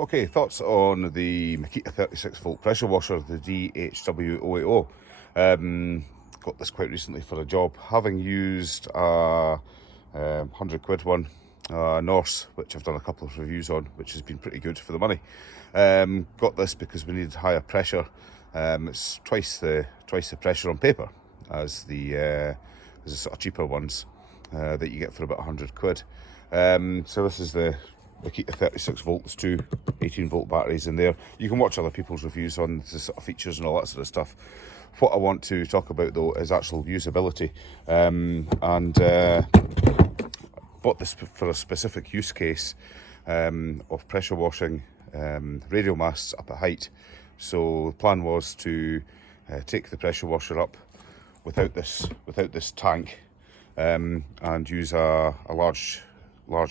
Okay, thoughts on the Makita 36 volt pressure washer, the DHW080. Got this quite recently for a job, having used a 100 quid one, Norse, which I've done a couple of reviews on, which has been pretty good for the money. Got this because we needed higher pressure. It's twice the pressure on paper as the sort of cheaper ones that you get for about 100 quid. So this is the Makita 36 volts, two 18 volt batteries in there. You can watch other people's reviews on the sort of features and all that sort of stuff. What I want to talk about though is actual usability, and bought this for a specific use case of pressure washing radio masts up at height. So the plan was to take the pressure washer up without this tank, and use a large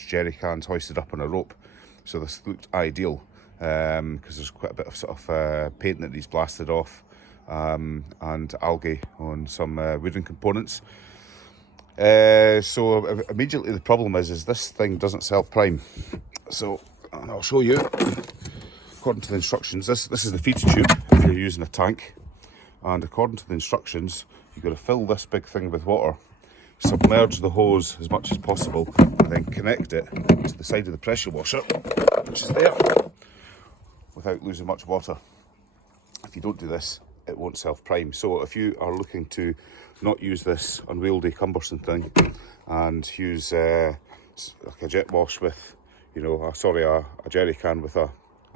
jerry cans hoisted up on a rope. So this looked ideal because there's quite a bit of sort of paint that needs blasted off, and algae on some wooden components. So immediately the problem is this thing doesn't self-prime. So, and I'll show you, according to the instructions, this is the feed tube if you're using a tank, and according to the instructions you've got to fill this big thing with water, submerge the hose as much as possible, and then connect it to the side of the pressure washer, which is there, without losing much water. If you don't do this, it won't self-prime. So if you are looking to not use this unwieldy, cumbersome thing and use like a jet wash with, you know, a jerry can with a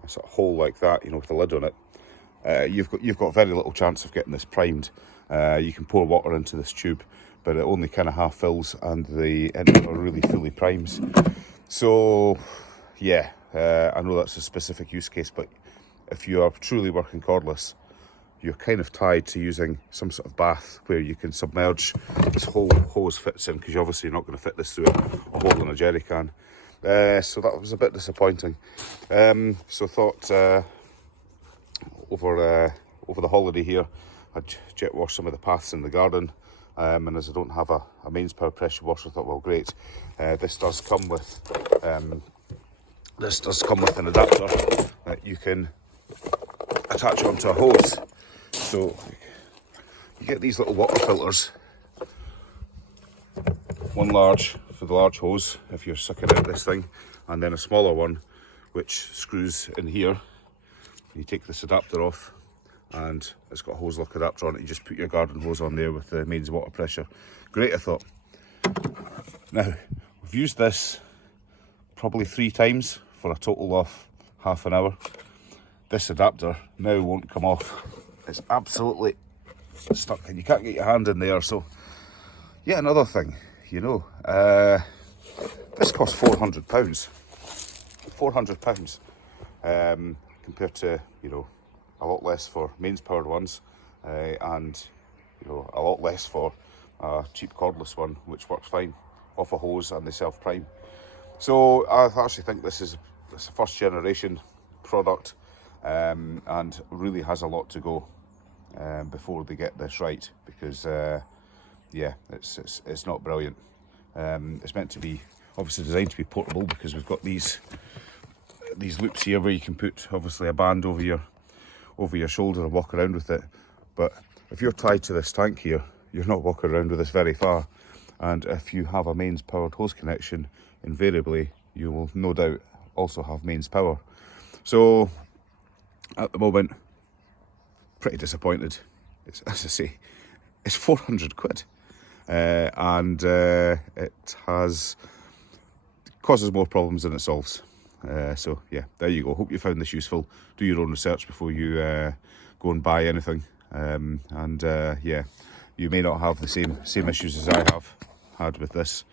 sort of hole like that, you know, with a lid on it, you've got very little chance of getting this primed. You can pour water into this tube, but it only kind of half fills, and the end never really fully primes. So yeah, I know that's a specific use case, but if you are truly working cordless, you're kind of tied to using some sort of bath where you can submerge. This whole hose fits in, because you're obviously not going to fit this through a hole in a jerry can. So that was a bit disappointing. So thought over the holiday here, I'd jet wash some of the paths in the garden. And as I don't have a mains power pressure washer, I thought, well, great. This does come with an adapter that you can attach onto a hose. So you get these little water filters, one large for the large hose if you're sucking out this thing, and then a smaller one which screws in here. You take this adapter off, and it's got a hose lock adapter on it. You just put your garden hose on there with the mains water pressure. Great, I thought. Now, we've used this probably 3 times for a total of half an hour. This adapter now won't come off. It's absolutely stuck, and you can't get your hand in there. So, yeah, another thing, you know, this costs £400. £400 compared to, you know, a lot less for mains powered ones, and, you know, a lot less for a cheap cordless one, which works fine off a hose and they self prime. So I actually think this is a first generation product, and really has a lot to go before they get this right, because yeah, it's not brilliant. It's meant to be obviously designed to be portable, because we've got these loops here where you can put obviously a band over your shoulder and walk around with it. But if you're tied to this tank here, you're not walking around with this very far. And if you have a mains powered hose connection, invariably you will no doubt also have mains power. So at the moment, pretty disappointed. As I say, it's 400 quid, and it causes more problems than it solves. So yeah, there you go. Hope you found this useful. Do your own research before you go and buy anything. Yeah, you may not have the same issues as I have had with this.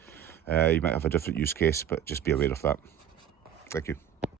You might have a different use case, but just be aware of that. Thank you.